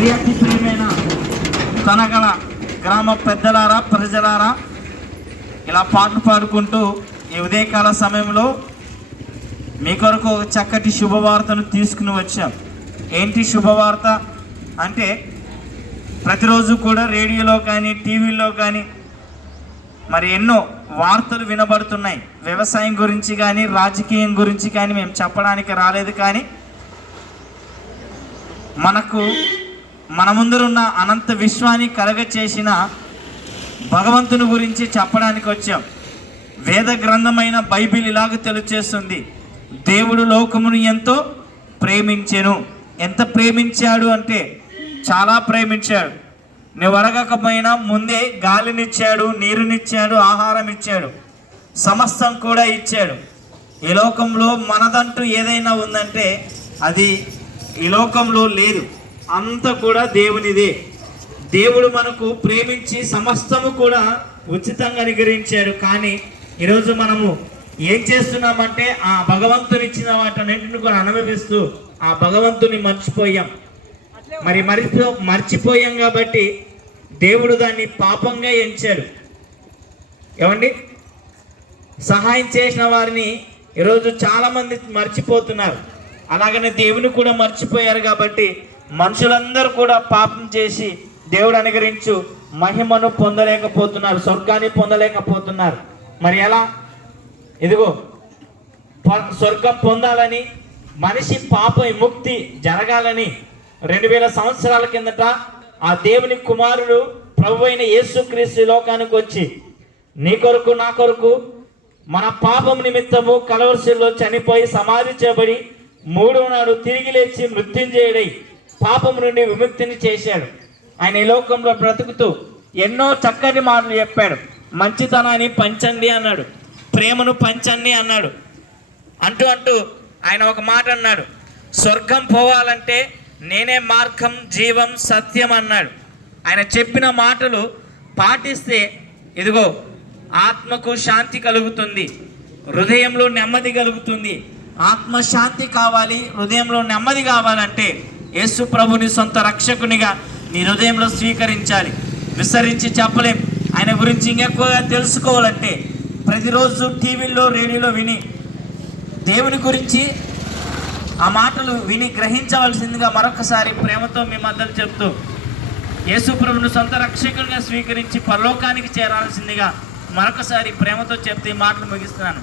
ప్రియతి ప్రియమైన తనగల గ్రామ పెద్దలారా, ప్రజలారా, ఇలా పాటలు పాడుకుంటూ ఈ ఉదయకాల సమయంలో మీ కొరకు ఒక చక్కటి శుభవార్తను తీసుకుని వచ్చాం. ఏంటి శుభవార్త అంటే, ప్రతిరోజు కూడా రేడియోలో కానీ టీవీలో కానీ మరి ఎన్నో వార్తలు వినబడుతున్నాయి. వ్యవసాయం గురించి కానీ రాజకీయం గురించి కానీ మేము చెప్పడానికి రాలేదు, కానీ మన ముందరున్న అనంత విశ్వాన్ని కలగచేసిన భగవంతుని గురించి చెప్పడానికి వచ్చాం. వేద గ్రంథమైన బైబిల్ ఇలాగ తెలియచేస్తుంది, దేవుడు లోకమును ఎంతో ప్రేమించెను. ఎంత ప్రేమించాడు అంటే చాలా ప్రేమించాడు. నువ్వు అడగకపోయినా ముందే గాలినిచ్చాడు, నీరునిచ్చాడు, ఆహారం ఇచ్చాడు, సమస్తం కూడా ఇచ్చాడు. ఈ లోకంలో మనదంటూ ఏదైనా ఉందంటే అది ఈ లోకంలో లేదు, అంతా కూడా దేవునిదే. దేవుడు మనకు ప్రేమించి సమస్తము కూడా ఉచితంగా అనుగ్రహించాడు. కానీ ఈరోజు మనము ఏం చేస్తున్నామంటే ఆ భగవంతుని ఇచ్చిన వాటన్నింటిని కూడా అనుభవిస్తూ ఆ భగవంతుని మర్చిపోయాం. మర్చిపోయాం కాబట్టి దేవుడు దాన్ని పాపంగా ఎంచాడు. ఏమండి, సహాయం చేసిన వారిని ఈరోజు చాలామంది మర్చిపోతున్నారు. అలాగనే దేవుని కూడా మర్చిపోయారు. కాబట్టి మనుషులందరూ కూడా పాపం చేసి దేవుడు అనుగ్రహించు మహిమను పొందలేకపోతున్నారు, స్వర్గాన్ని పొందలేకపోతున్నారు. మరి ఎలా? ఇదిగో, స్వర్గం పొందాలని, మనిషి పాప విముక్తి జరగాలని 2000 సంవత్సరాల కిందట ఆ దేవుని కుమారుడు ప్రభు అయిన యేసుక్రీస్తు లోకానికి వచ్చి నీ కొరకు నా కొరకు మన పాపం నిమిత్తము కలవరిశిలో చనిపోయి సమాధి చేయబడి 3వ నాడు తిరిగి లేచి మృత్యుంజయుడై పాపం నుండి విముక్తిని చేశాడు. ఆయన ఈ లోకంలో బ్రతుకుతూ ఎన్నో చక్కటి మాటలు చెప్పాడు. మంచితనాన్ని పంచండి అన్నాడు, ప్రేమను పంచండి అన్నాడు. అంటూ ఆయన ఒక మాట అన్నాడు, స్వర్గం పోవాలంటే నేనే మార్గం, జీవం, సత్యం అన్నాడు. ఆయన చెప్పిన మాటలు పాటిస్తే ఇదిగో ఆత్మకు శాంతి కలుగుతుంది, హృదయంలో నెమ్మది కలుగుతుంది. ఆత్మశాంతి కావాలి, హృదయంలో నెమ్మది కావాలంటే యేసు ప్రభుని సొంత రక్షకునిగా నీ హృదయంలో స్వీకరించాలి. విస్తరించి చెప్పలేం. ఆయన గురించి ఇంకెక్కువగా తెలుసుకోవాలంటే ప్రతిరోజు టీవీలో రేడియోలో విని దేవుని గురించి ఆ మాటలు విని గ్రహించవలసిందిగా మరొకసారి ప్రేమతో మీ మద్దతు చెప్తూ యేసు ప్రభుని సొంత రక్షకునిగా స్వీకరించి పరలోకానికి చేరాల్సిందిగా మరొకసారి ప్రేమతో చెప్తే ఈ మాటలు ముగిస్తున్నాను.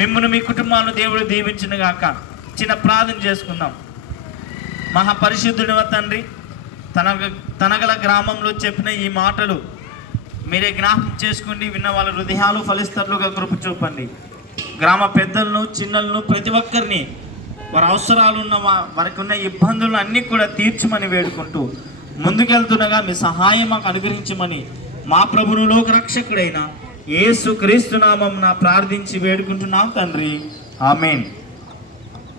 మిమ్మల్ని మీ కుటుంబాలను దేవుడు దీవించునుగాక. చిన్న ప్రార్థన చేసుకుందాం. మహాపరిశుద్ధుడైన తండ్రి, తనగల గ్రామంలో చెప్పిన ఈ మాటలు మీరే జ్ఞాపకం చేసుకుని విన్న వాళ్ళ హృదయాలు ఫలిస్తట్లుగా కృప చూపండి. గ్రామ పెద్దలను, చిన్నలను, ప్రతి ఒక్కరిని వారి అవసరాలు ఉన్న వారికి ఉన్న ఇబ్బందులను అన్నీ కూడా తీర్చమని వేడుకుంటూ ముందుకెళ్తుండగా మీ సహాయం మాకు అనుగ్రహించమని మా ప్రభువును లోకరక్షకుడైన యేసు క్రీస్తు నామమున ప్రార్థించి వేడుకుంటున్నాం తండ్రి. ఆమేన్.